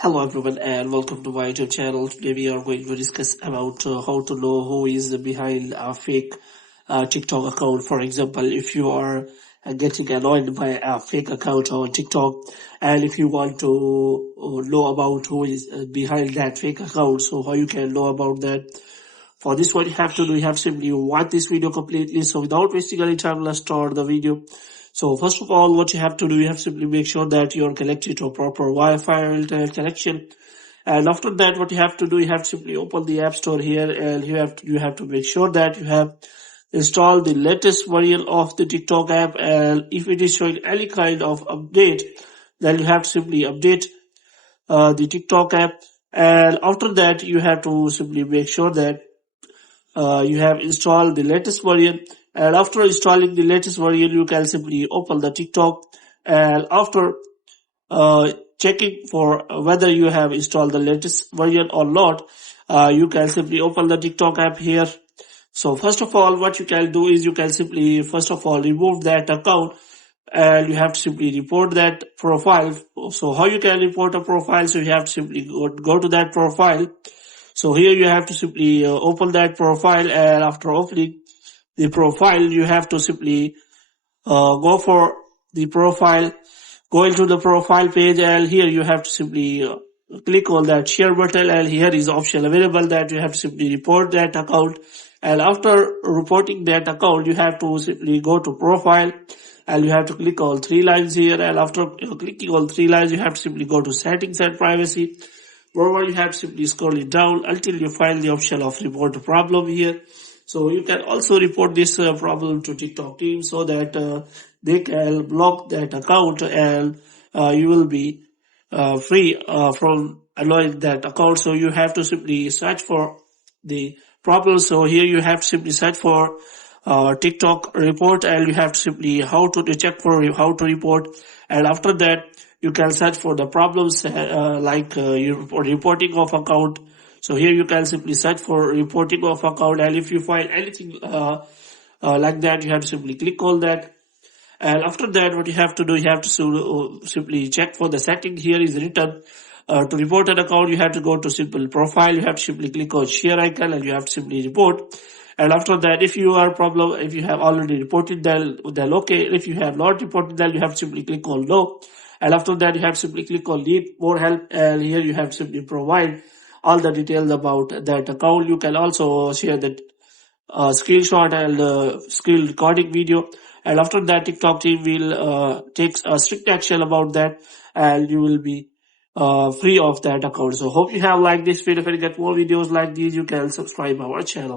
Hello everyone and welcome to my YouTube channel. Today we are going to discuss about how to know who is behind a fake TikTok account. For example, if you are getting annoyed by a fake account on TikTok and if you want to know about who is behind that fake account, so how you can know about that. For this, what you have to do, you have simply watch this video completely. So without wasting any time, let's start the video. So first of all, what you have to do, you have to simply make sure that you are connected to a proper Wi-Fi or internet connection. And after that, what you have to do, you have to simply open the App Store here, and you have to make sure that you have installed the latest version of the TikTok app. And if it is showing any kind of update, then you have to simply update the TikTok app. And after that, you have to simply make sure that you have installed the latest version, and after installing the latest version you can simply open the TikTok. And after checking for whether you have installed the latest version or not, you can simply open the TikTok app here. So first of all, what you can do is you can simply first of all remove that account, and you have to simply report that profile. So how you can report a profile? So you have to simply go to that profile. So here you have to simply open that profile, and after opening the profile, you have to simply go for the profile, go into the profile page, and here you have to simply click on that share button, and here is option available that you have to simply report that account. And after reporting that account, you have to simply go to profile, and you have to click on three lines here, and after clicking on three lines, you have to simply go to settings and privacy. Moreover, you have to simply scroll it down until you find the option of report problem here. So you can also report this problem to TikTok team so that they can block that account, and you will be free from allowing that account. So you have to simply search for the problem. So here you have to simply search for TikTok report, and you have to simply check for how to report. And after that, you can search for the problems reporting of account. So here you can simply search for reporting of account, and if you find anything like that, you have to simply click on that. And after that, what you have to do, you have to simply check for the setting. Here is written to report an account, you have to go to simple profile, you have to simply click on share icon, and you have to simply report. And after that, if you have already reported, then okay. If you have not reported, then you have to simply click on no. And after that, you have to simply click on need more help, and here you have to simply provide all the details about that account. You can also share the screenshot and screen recording video. And after that, TikTok team will take a strict action about that, and you will be free of that account. So hope you have liked this video. If you get more videos like these, you can subscribe our channel.